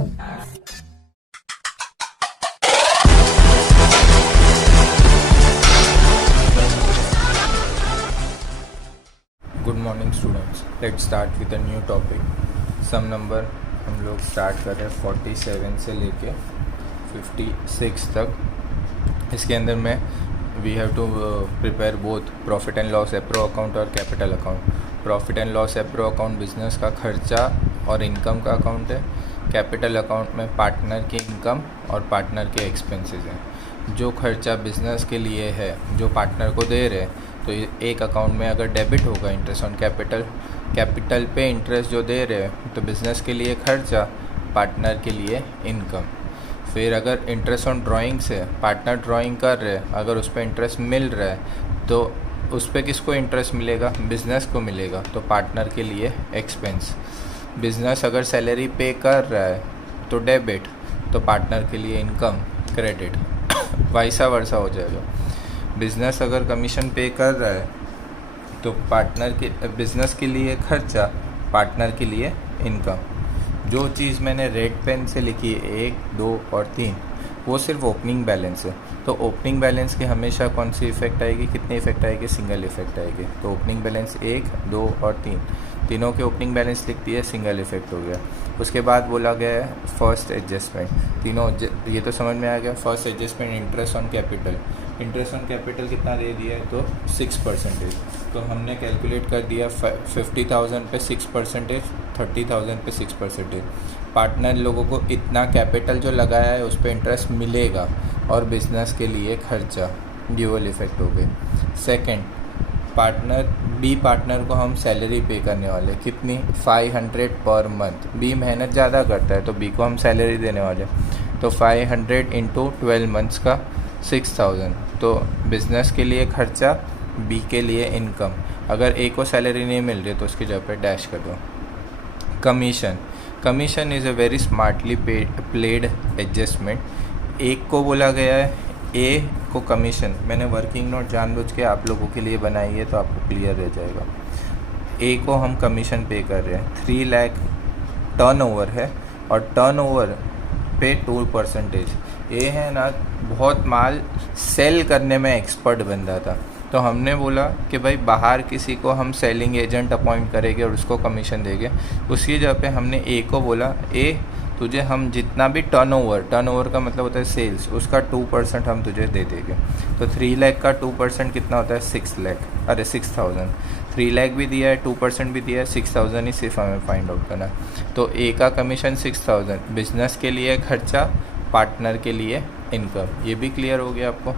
Good morning students, let's start with a new topic. Sum number हम लोग start कर रहे हैं 47 से लेके 56 तक। इसके अंदर में we have to prepare both profit and loss एप्रो अकाउंट और capital account. Profit and loss एप्रो अकाउंट बिजनेस का खर्चा और इनकम का अकाउंट है। कैपिटल अकाउंट में पार्टनर की इनकम और पार्टनर के एक्सपेंसेस हैं। जो खर्चा बिजनेस के लिए है, जो पार्टनर को दे रहे हैं, तो एक अकाउंट में अगर डेबिट होगा इंटरेस्ट ऑन कैपिटल पे इंटरेस्ट जो दे रहे हैं, तो बिज़नेस के लिए खर्चा, पार्टनर के लिए इनकम। फिर अगर इंटरेस्ट ऑन ड्राइंग से पार्टनर ड्राइंग कर रहे हैं, अगर उस पर इंटरेस्ट मिल रहा है तो उस पर किसको इंटरेस्ट मिलेगा? बिज़नेस को मिलेगा, तो पार्टनर के लिए एक्सपेंस। बिज़नेस अगर सैलरी पे कर रहा है तो डेबिट, तो पार्टनर के लिए इनकम क्रेडिट। वैसा वर्सा हो जाएगा। बिज़नेस अगर कमीशन पे कर रहा है तो पार्टनर के बिज़नेस के लिए खर्चा, पार्टनर के लिए इनकम। जो चीज़ मैंने रेड पेन से लिखी है 1, 2 और 3, वो सिर्फ ओपनिंग बैलेंस है। तो ओपनिंग बैलेंस की हमेशा कौन सी इफ़ेक्ट आएगी, कितनी इफ़ेक्ट आएगी? सिंगल इफ़ेक्ट आएगी। तो ओपनिंग बैलेंस 1, 2 और 3, तीनों के ओपनिंग बैलेंस लिखती है, सिंगल इफ़ेक्ट हो गया। उसके बाद बोला गया है फर्स्ट एडजस्टमेंट। तीनों ये तो समझ में आ गया। First adjustment interest on capital. Interest on capital कितना दे दिया है? तो 6%। तो हमने कैलकुलेट कर दिया 50,000 पे 6%, 30,000 पे 6%। पार्टनर लोगों को इतना कैपिटल जो लगाया है उस पर इंटरेस्ट मिलेगा, और बिजनेस के लिए खर्चा, ड्यूअल इफेक्ट हो गए। सेकंड, बी पार्टनर को हम सैलरी पे करने वाले, कितनी? 500 पर मंथ। बी मेहनत ज़्यादा करता है तो बी को हम सैलरी देने वाले, तो 500 इंटू 12 मंथ्स का 6,000। तो बिज़नेस के लिए खर्चा, बी के लिए इनकम। अगर ए को सैलरी नहीं मिल रही तो उसकी जगह पे डैश कर दो। Commission is a very smartly played adjustment. एक को बोला गया है ए को कमीशन, मैंने वर्किंग नोट जानबूझ के आप लोगों के लिए बनाई है तो आपको क्लियर रह जाएगा। ए को हम कमीशन पे कर रहे हैं, 3 लाख टर्नओवर है, और टर्नओवर पे 2%। ए है ना, बहुत माल सेल करने में एक्सपर्ट बंदा था, तो हमने बोला कि भाई बाहर किसी को हम सेलिंग एजेंट अपॉइंट करेंगे और उसको कमीशन देंगे। उसकी जगह पे हमने ए को बोला, ए तुझे हम जितना भी टर्नओवर का मतलब होता है सेल्स, उसका 2% हम तुझे दे देंगे। तो 3 लाख का 2% कितना होता है? 6,000। 3 लाख भी दिया है, 2% भी दिया है, 6,000 ही सिर्फ हमें फाइंड आउट करना। तो ए का कमीशन 6,000, बिजनेस के लिए खर्चा, पार्टनर के लिए इनकम। ये भी क्लियर हो गया आपको।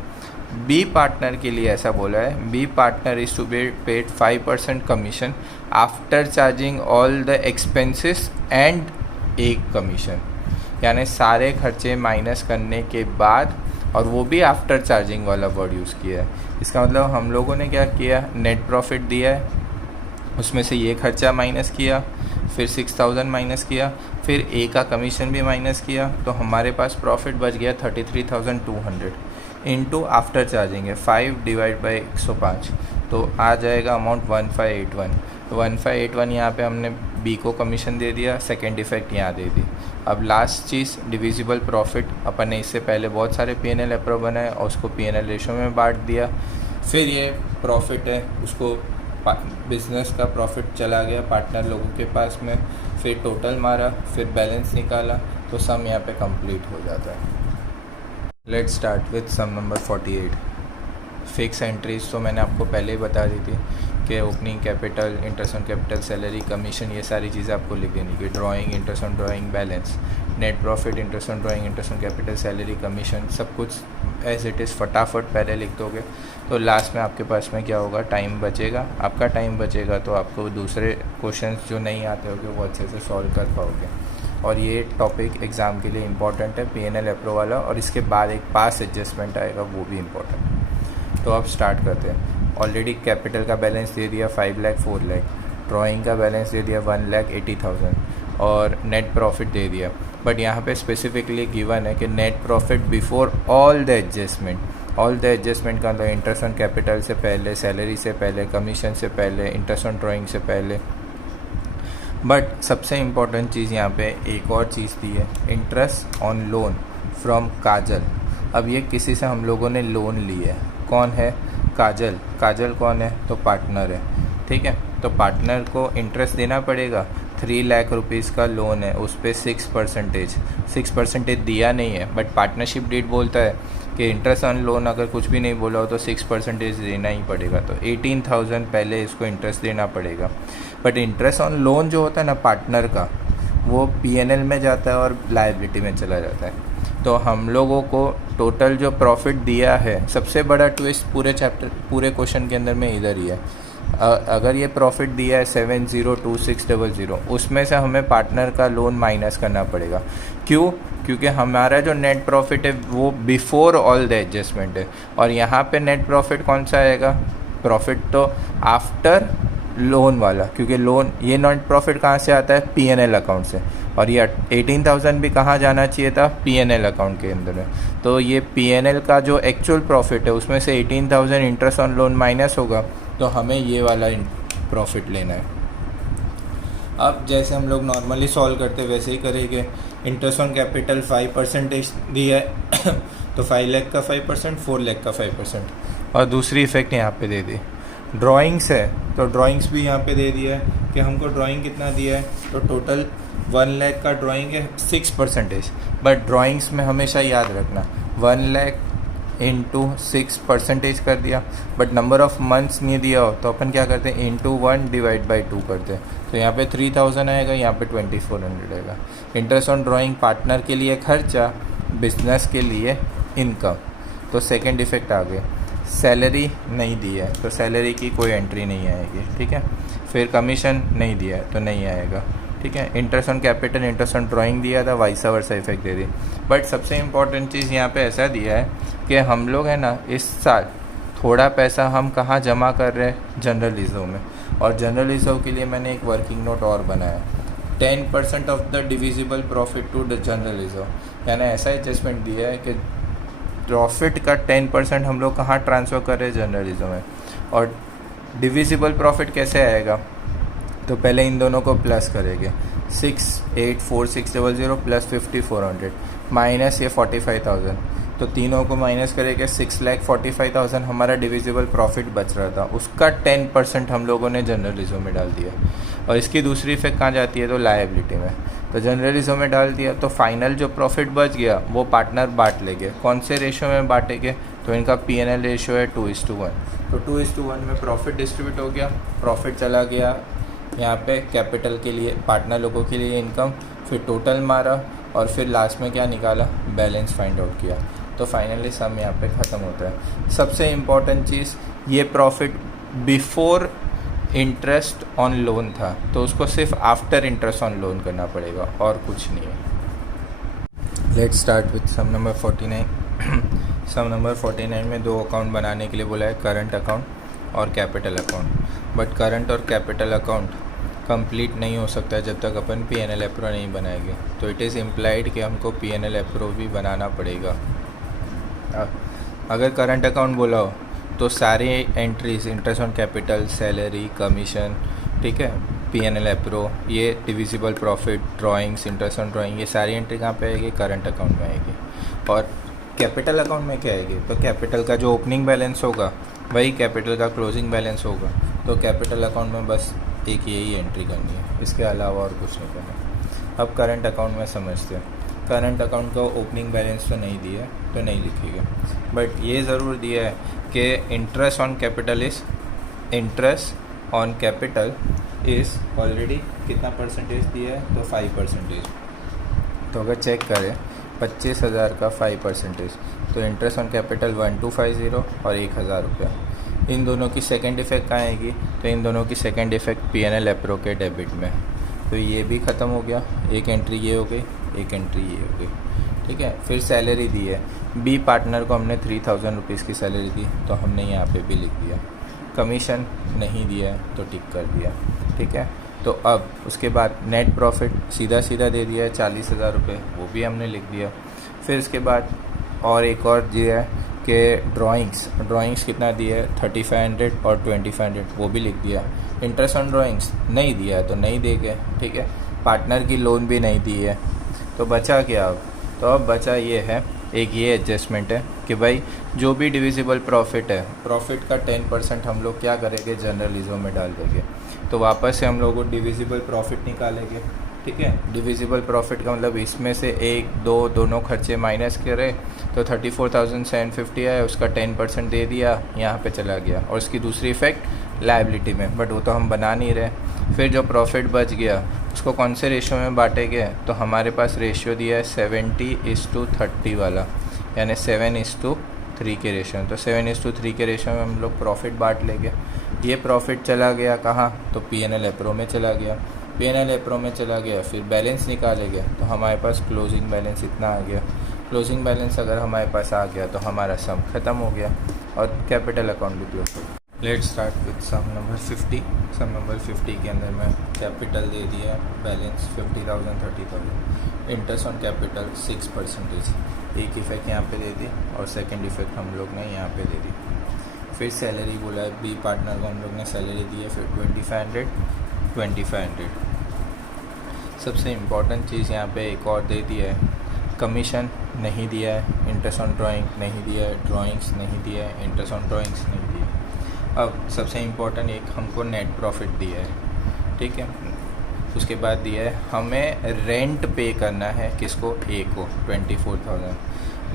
बी पार्टनर के लिए ऐसा बोला है, B partner is to be paid 5% commission after charging all the expenses and एक कमीशन, यानी सारे खर्चे माइनस करने के बाद, और वो भी आफ्टर चार्जिंग वाला वर्ड यूज़ किया है। इसका मतलब हम लोगों ने क्या किया, नेट प्रॉफिट दिया है, उसमें से ये खर्चा माइनस किया, फिर 6,000 माइनस किया, फिर ए का कमीशन भी माइनस किया, तो हमारे पास प्रॉफिट बच गया 33,200 इंटू आफ्टर चार्जिंग है 5/105, तो आ जाएगा अमाउंट 1581। तो 1581 यहाँ पे हमने बी को कमीशन दे दिया, सेकेंड इफेक्ट यहाँ दे दी। अब लास्ट चीज़ डिविजिबल प्रॉफिट, अपन ने इससे पहले बहुत सारे P&L अप्रो बनाए और उसको P&L रेशो में बांट दिया। फिर ये प्रॉफिट है, उसको बिजनेस का प्रॉफिट चला गया पार्टनर लोगों के पास में, फिर टोटल मारा, फिर बैलेंस निकाला, तो सम यहाँ पे कंप्लीट हो जाता है। Let's start with sum number 48। Fix entries तो मैंने आपको पहले ही बता दी थी कि opening capital, interest on capital, salary, commission, ये सारी चीज़ें आपको लिख देनी कि drawing, interest on drawing, balance, net profit, interest on drawing, interest on capital, salary, commission, सब कुछ एज इट इज़ फटाफट पहले लिख दोगे, तो लास्ट में आपके पास में क्या होगा, टाइम बचेगा। आपका टाइम बचेगा तो आपको दूसरे क्वेश्चंस जो नहीं आते होंगे वो अच्छे से सॉल्व कर पाओगे। और ये टॉपिक एग्ज़ाम के लिए इम्पॉर्टेंट है, P&L अप्रो वाला, और इसके बाद एक पास एडजस्टमेंट आएगा, वो भी इम्पॉर्टेंट है। तो अब स्टार्ट करते हैं। ऑलरेडी कैपिटल का बैलेंस दे दिया 5 लाख 4 लाख, ड्राइंग का बैलेंस दे दिया 1,80,000 और नेट प्रॉफिट दे दिया। बट यहाँ पे स्पेसिफिकली गिवन है कि net profit before all the adjustment का मतलब इंटरेस्ट ऑन कैपिटल से पहले, सैलरी से पहले, कमीशन से पहले, इंटरेस्ट ऑन ड्राइंग से पहले, बट सबसे इम्पोर्टेंट चीज़ यहाँ पे एक और चीज़ दी है, इंटरेस्ट ऑन लोन फ्रॉम काजल। अब ये किसी से हम लोगों ने लोन ली है, कौन है? काजल। काजल कौन है? तो पार्टनर है, ठीक है। तो पार्टनर को इंटरेस्ट देना पड़ेगा। 3 लाख रुपीज़ का लोन है, उस पर 6% दिया नहीं है, बट पार्टनरशिप डीड बोलता है कि इंटरेस्ट ऑन लोन अगर कुछ भी नहीं बोला हो तो 6% देना ही पड़ेगा। तो 18,000 पहले इसको इंटरेस्ट देना पड़ेगा। बट इंटरेस्ट ऑन लोन जो होता है ना पार्टनर का, वो पीएनएल में जाता है और लायबिलिटी में चला जाता है। तो हम लोगों को टोटल जो प्रॉफिट दिया है, सबसे बड़ा ट्विस्ट पूरे क्वेश्चन के अंदर में इधर ही है। अगर ये प्रॉफिट दिया है 702600, उसमें से हमें पार्टनर का लोन माइनस करना पड़ेगा। क्यों? क्योंकि हमारा जो नेट प्रॉफिट है वो बिफोर ऑल द एडजस्टमेंट है, और यहाँ पे नेट प्रॉफिट कौन सा आएगा? प्रॉफिट तो आफ्टर लोन वाला, क्योंकि लोन ये नेट प्रॉफिट कहाँ से आता है? पीएनएल अकाउंट से, और ये 18,000 भी कहाँ जाना चाहिए था? पीएनएल अकाउंट के अंदर है। तो ये पीएनएल का जो एक्चुअल प्रॉफिट है उसमें से 18,000 इंटरेस्ट ऑन लोन माइनस होगा, तो हमें ये वाला प्रॉफिट लेना है। अब जैसे हम लोग नॉर्मली सॉल्व करते वैसे ही करेंगे। इंटरेस्ट ऑन कैपिटल 5% दिया है तो 5 लाख का 5%, 4 लाख का 5%, और दूसरी इफेक्ट यहाँ पे दे दी। ड्राइंग्स है तो ड्राइंग्स भी यहाँ पे दे दिया है कि हमको ड्राइंग कितना दिया है, तो टोटल 1 लाख का ड्राइंग है 6%। बट ड्राइंग्स में हमेशा याद रखना 1 लाख इंटू 6% कर दिया, बट नंबर ऑफ मंथ्स नहीं दिया हो तो अपन क्या करते हैं? इंटू 1 डिवाइड बाई 2 करते हैं। तो यहाँ पे 3000 आएगा, यहाँ पे 2400 आएगा। इंटरेस्ट ऑन ड्राइंग पार्टनर के लिए खर्चा, बिजनेस के लिए इनकम। तो सेकंड इफेक्ट आ गए। सैलरी नहीं दी है तो सैलरी की कोई एंट्री नहीं आएगी, ठीक है। फिर कमीशन नहीं दिया है तो नहीं आएगा, ठीक है। Interest on capital, interest on drawing दिया था, वाइसा वर्सा इफेक्ट दे दी। बट सबसे इम्पॉर्टेंट चीज़ यहाँ पे ऐसा दिया है कि हम लोग है ना इस साल थोड़ा पैसा हम कहाँ जमा कर रहे हैं? जनरल रिजर्व में। और जनरल रिजर्व के लिए मैंने एक वर्किंग नोट और बनाया, 10% of the divisible profit to the general reserve. यानी ऐसा एडजस्टमेंट दिया है कि प्रॉफिट का 10% हम लोग कहाँ ट्रांसफ़र कर रहे हैं? जनरल रिजर्व में। और डिविजिबल प्रॉफिट कैसे आएगा? तो पहले इन दोनों को प्लस करेंगे, 684600 प्लस 5400 माइनस ये 45,000, तो तीनों को माइनस करेंगे 6,45,000 हमारा डिविजिबल प्रॉफिट बच रहा था, उसका 10% हम लोगों ने जनरल रिजर्व में डाल दिया। और इसकी दूसरी इफेक्ट कहाँ जाती है? तो लायबिलिटी में। तो जनरल रिजर्व में डाल दिया तो फाइनल जो प्रॉफिट बच गया वो पार्टनर बांट लेंगे। कौन से रेशो में बांटेंगे? तो इनका पीएनएल रेशो है 2:1। तो 2:1 में प्रॉफिट डिस्ट्रीब्यूट हो गया, प्रॉफिट चला गया यहाँ पे कैपिटल के लिए, पार्टनर लोगों के लिए इनकम, फिर टोटल मारा और फिर लास्ट में क्या निकाला? बैलेंस फाइंड आउट किया। तो फाइनली सम यहाँ पे ख़त्म होता है। सबसे इम्पॉर्टेंट चीज़, ये profit before interest on loan था, तो उसको सिर्फ आफ्टर इंटरेस्ट ऑन लोन करना पड़ेगा और कुछ नहीं है। Let's start with sum number 49। Sum number 49 में 2 अकाउंट बनाने के लिए बोला है, करंट अकाउंट और कैपिटल अकाउंट। बट करंट और कैपिटल अकाउंट कंप्लीट नहीं हो सकता जब तक अपन पीएनएल एप्रो नहीं बनाएंगे। तो इट इज़ इम्प्लाइड कि हमको पीएनएल एप्रो भी बनाना पड़ेगा। अगर करंट अकाउंट बोला हो तो सारे entries, interest on capital, salary, commission, ठीक है, पीएनएल एप्रो, ये divisible profit, drawings, interest on drawing, ये सारी एंट्री कहाँ पे आएगी? करंट अकाउंट में आएगी। और कैपिटल अकाउंट में क्या आएगी? तो कैपिटल का जो ओपनिंग बैलेंस होगा वही कैपिटल का क्लोजिंग बैलेंस होगा। तो कैपिटल अकाउंट में बस एक यही एंट्री करनी है, इसके अलावा और कुछ नहीं करना। अब करंट अकाउंट में समझते हैं। करंट अकाउंट का ओपनिंग बैलेंस तो नहीं दिया है तो नहीं लिखेंगे, बट ये ज़रूर दिया है कि interest on capital is already कितना परसेंटेज दिया है? तो 5%। तो अगर चेक करें 25,000 का 5%, तो इंटरेस्ट ऑन कैपिटल 1250 और 1,000 रुपया। इन दोनों की सेकंड इफेक्ट कहाँ आएगी? तो इन दोनों की सेकंड इफेक्ट पीएनएल एप्रो के डेबिट में। तो ये भी ख़त्म हो गया, एक एंट्री ये हो गई, एक एंट्री ये हो गई, ठीक है। फिर सैलरी दी है, बी पार्टनर को हमने 3,000 रुपीज़ की सैलरी दी, तो हमने यहाँ पे भी लिख दिया। कमीशन नहीं दिया है तो टिक कर दिया, ठीक है। तो अब उसके बाद नेट प्रॉफिट सीधा दे दिया है 40,000 रुपये, वो भी हमने लिख दिया। फिर उसके बाद और एक और दिया है कि ड्राइंग्स कितना दिया है 3500 और 2500 वो भी लिख दिया। इंटरेस्ट ऑन ड्राइंग्स नहीं दिया है तो नहीं देंगे, ठीक है। पार्टनर की लोन भी नहीं दी है, तो बचा क्या अब? तो अब बचा ये है, एक ये एडजस्टमेंट है कि भाई जो भी डिविजिबल प्रॉफिट है, प्रॉफिट का 10% हम लोग क्या करेंगे, जनरलिज्म में डाल देंगे। तो वापस से हम लोग को डिविजिबल प्रॉफिट निकालेंगे, ठीक है। डिविजिबल प्रॉफिट का मतलब इसमें से एक दो दोनों खर्चे माइनस करें तो 34,750 आया, उसका 10% दे दिया, यहाँ पे चला गया। और उसकी दूसरी इफेक्ट लायबिलिटी में, बट वो तो हम बना नहीं रहे। फिर जो प्रॉफिट बच गया उसको कौन से रेशियो में बांटेंगे, तो हमारे पास रेशियो दिया है 70:30 वाला, यानी 7:3 के रेशियो। तो 7:3 के रेशियो में हम लोग प्रॉफिट बांट लेंगे। ये प्रॉफिट चला गया कहाँ, तो P&L एप्रो में चला गया। P&L एप्रो में चला गया, फिर बैलेंस निकालेंगे तो हमारे पास क्लोजिंग बैलेंस इतना आ गया। क्लोजिंग बैलेंस अगर हमारे पास आ गया तो हमारा सम ख़त्म हो गया और कैपिटल अकाउंट भी क्लोज हो गया। Let's start with sum number 50। Sum number 50 के अंदर में कैपिटल दे दिया, बैलेंस 50,000 30,000, इंटरेस्ट ऑन कैपिटल 6%। एक इफेक्ट यहाँ पे दे दी और सेकंड इफेक्ट हम लोग ने यहाँ पे दे दी। फिर सैलरी बोला है, बी पार्टनर को हम लोग ने सैलरी दी है, फिर 2500। सबसे इम्पॉर्टेंट चीज़ यहाँ पे एक और दे दिया है, कमीशन नहीं दिया है, इंटरेस्ट ऑन ड्राइंग नहीं दिया है, ड्राइंग्स नहीं दिया है, इंटरेस्ट ऑन ड्राइंग्स नहीं दिया है। अब सबसे इम्पोर्टेंट एक हमको नेट प्रॉफिट दिया है, ठीक है। उसके बाद दिया है हमें रेंट पे करना है, किसको, ए को 24,000,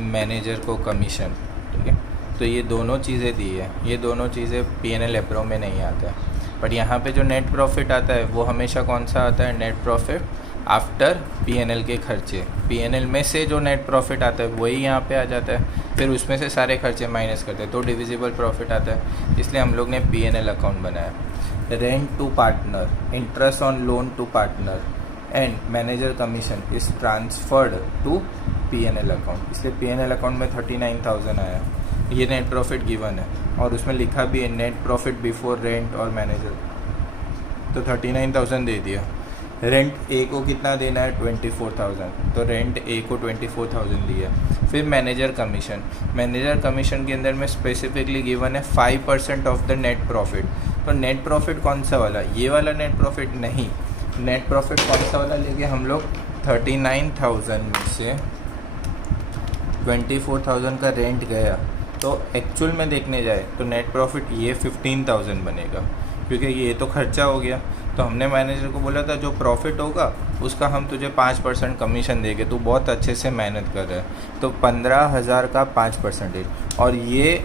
मैनेजर को कमीशन, ठीक है। तो ये दोनों चीज़ें दी है, ये दोनों चीज़ें P&L एप्रो में नहीं आता है। बट यहाँ पे जो नेट प्रॉफिट आता है वो हमेशा कौन सा आता है, नेट प्रॉफिट आफ्टर P&L के खर्चे। P&L में से जो नेट प्रॉफिट आता है वही यहाँ पे आ जाता है, फिर उसमें से सारे खर्चे माइनस करते हैं तो डिविजिबल प्रॉफिट आता है। इसलिए हम लोग ने P&L अकाउंट बनाया। Rent to partner, interest on loan to partner and manager commission is transferred to P&L account. इसलिए P&L अकाउंट में 39,000 आया। ये नेट प्रॉफिट गिवन है और उसमें लिखा भी है नेट प्रॉफिट बिफोर रेंट और मैनेजर, तो 39,000 दे दिया। रेंट ए को कितना देना है, 24,000, तो रेंट ए को 24,000 दिया। फिर मैनेजर कमीशन के अंदर में स्पेसिफिकली गिवन है 5% ऑफ द नेट प्रॉफिट। तो नेट प्रॉफिट कौन सा वाला, ये वाला नेट प्रॉफिट नहीं, नेट प्रॉफिट कौन सा वाला लेंगे हम लोग, 39,000 में से 24,000 का रेंट गया, तो एक्चुअल में देखने जाए तो नेट प्रॉफिट ये 15,000 बनेगा, क्योंकि ये तो खर्चा हो गया। तो हमने मैनेजर को बोला था जो प्रॉफिट होगा उसका हम तुझे 5% कमीशन देंगे, तू बहुत अच्छे से मेहनत कर रहा है। तो 15,000 का 5%। और ये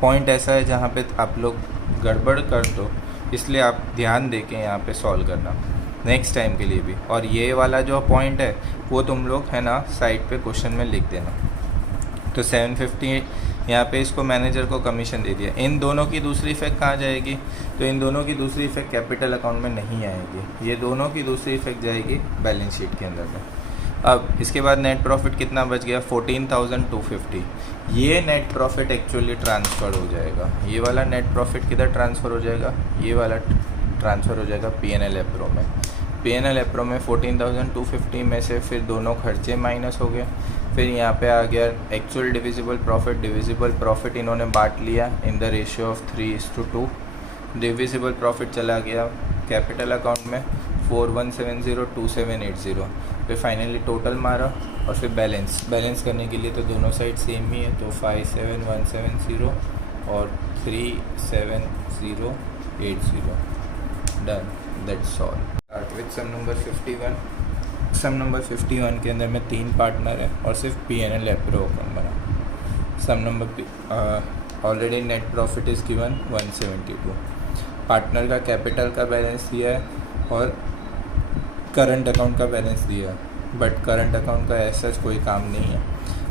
पॉइंट ऐसा है जहाँ पे आप लोग गड़बड़ कर दो, इसलिए आप ध्यान दे के यहाँ पे सॉल्व करना नेक्स्ट टाइम के लिए भी। और ये वाला जो पॉइंट है वो तुम लोग है ना साइड पे क्वेश्चन में लिख देना। तो 750 यहाँ पे इसको मैनेजर को कमीशन दे दिया। इन दोनों की दूसरी इफेक्ट कहाँ जाएगी, तो इन दोनों की दूसरी इफेक्ट कैपिटल अकाउंट में नहीं आएगी, ये दोनों की दूसरी इफेक्ट जाएगी बैलेंस शीट के अंदर में। अब इसके बाद नेट प्रॉफिट कितना बच गया, 14,250। ये नेट प्रॉफिट एक्चुअली ट्रांसफ़र हो जाएगा, ये वाला नेट प्रॉफिट किधर ट्रांसफ़र हो जाएगा, ये वाला ट्रांसफ़र हो जाएगा P&L एप्रो में। P&L एप्रो में 14,250 में से फिर दोनों खर्चे माइनस हो गए। फिर यहाँ पे आ गया एक्चुअल डिविजिबल प्रॉफिट इन्होंने बांट लिया in the ratio of 3:2। Divisible profit चला गया कैपिटल अकाउंट में 41702780। फिर फाइनली टोटल मारा और फिर बैलेंस करने के लिए तो दोनों साइड सेम ही है, तो 57,170 और 37080 डन, that's all. Start with sum number 51। Sum number 51 के अंदर में 3 पार्टनर है और सिर्फ P&L एप्रो अकाउंट बना। Some number already net profit is given 172। Partner का कैपिटल का बैलेंस दिया है और करंट अकाउंट का बैलेंस दिया है, बट करंट अकाउंट का ऐसा कोई काम नहीं है।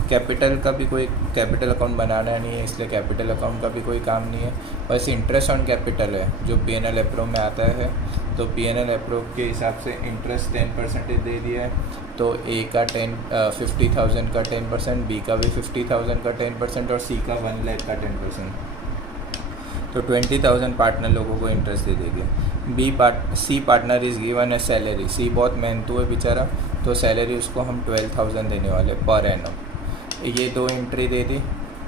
कैपिटल का भी कोई कैपिटल अकाउंट बनाना नहीं है, इसलिए कैपिटल अकाउंट का भी कोई काम नहीं है। बस इंटरेस्ट ऑन कैपिटल है जो P&L एप्रो में आता है, तो P&L एप्रो के हिसाब से इंटरेस्ट 10% दे दिया है। तो ए का 50,000 का 10%, बी का भी 50,000 का 10% और सी का 1 लाख का 10%। तो 20,000 पार्टनर लोगों को इंटरेस्ट दे देंगे। सी पार्टनर इज़ गिवन है सैलरी, सी बहुत मेहनतू है बेचारा, तो सैलरी उसको हम 12,000 देने वाले पर एनम। ये 2 एंट्री दे दी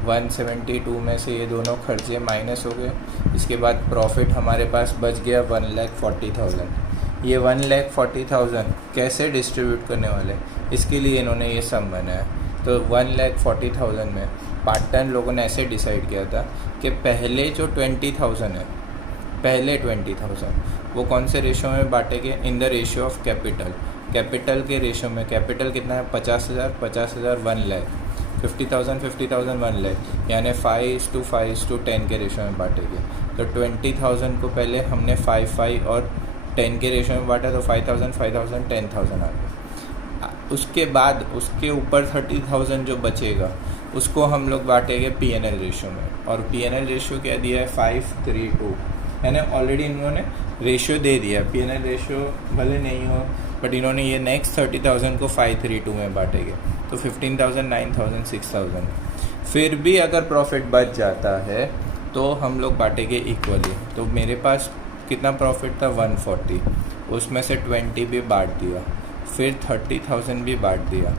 172 में से ये दोनों खर्चे माइनस हो गए। इसके बाद प्रॉफिट हमारे पास बच गया 1,40,000। ये 1,40,000 कैसे डिस्ट्रीब्यूट करने वाले, इसके लिए इन्होंने ये सम बनाया। तो 1,40,000 में पार्टनर लोगों ने ऐसे डिसाइड किया था कि पहले जो 20,000 है, पहले 20,000 वो कौन से रेशो में बांटेंगे, in the ratio of capital. Capital के रेशो में, कैपिटल कितना है 50,000 1 लाख, 50,000 1 लाख, यानी 5:5:10 के रेशो में बांटेंगे। तो 20,000 को पहले हमने 5 और 10 के रेशो में बांटा, तो 5,000 10,000 आ गया। उसके बाद उसके ऊपर 30,000 जो बचेगा उसको हम लोग बांटेंगे P&L रेशो में। और P&L रेशो क्या दिया है 5:3:2, यानी ऑलरेडी इन्होंने रेशियो दे दिया। P&L रेशियो भले नहीं हो बट इन्होंने ये नेक्स्ट 30,000 को 5:3:2 में बांटेंगे। तो 15,000 9,000 6,000। फिर भी अगर प्रॉफिट बच जाता है तो हम लोग बांटेंगे इक्वली। तो मेरे पास कितना प्रॉफिट था 140, उसमें से 20 भी बांट दिया, फिर 30,000 भी बांट दिया,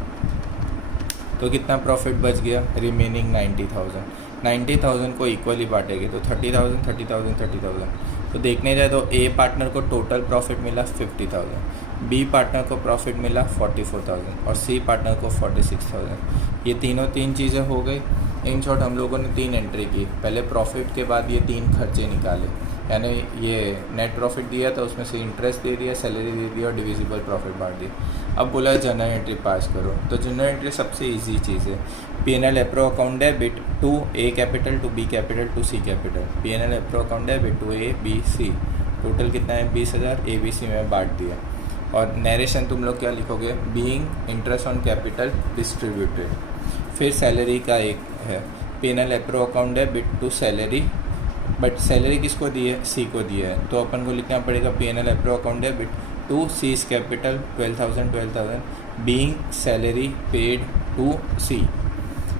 तो कितना प्रॉफिट बच गया, रिमेनिंग 90,000। 90,000 को इक्वली बांटेंगे तो 30,000 30,000 30,000। तो देखने जाए तो ए पार्टनर को टोटल प्रॉफिट मिला 50,000, बी पार्टनर को प्रॉफिट मिला 44,000 और सी पार्टनर को 46,000। ये तीन चीज़ें हो गई। इन शॉर्ट हम लोगों ने 3 एंट्री की, पहले प्रॉफिट के बाद ये 3 खर्चे निकाले, यानी ये नेट प्रॉफिट दिया तो उसमें से इंटरेस्ट दे दिया, सैलरी दे दिया और डिविजिबल प्रॉफिट बांट दिया। अब बोला जनरल एंट्री पास करो, तो जनरल एंट्री सबसे इजी चीज़ है। P&L appro account debit to A capital to B capital to C capital. P&L appro account debit to A B C, total कितना है 20,000, ए बी सी में बांट दिया। और नरेशन तुम लोग क्या लिखोगे, being interest on capital distributed. फिर सैलरी का एक है P&L appro account debit to salary, but salary किसको दी है, सी को दिया है, तो अपन को लिखना पड़ेगा P&L appro account debit to C's capital 12,000 being salary paid to C.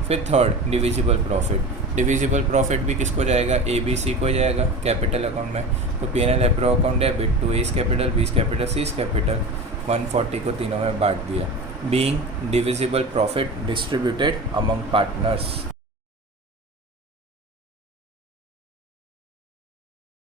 फिर third divisible profit, divisible profit भी किसको जाएगा, ए बी सी को जाएगा कैपिटल अकाउंट में। तो P&L appro account debit to A's capital B's capital C's capital 140 को तीनों में बांट दिया। Being divisible profit distributed among partners.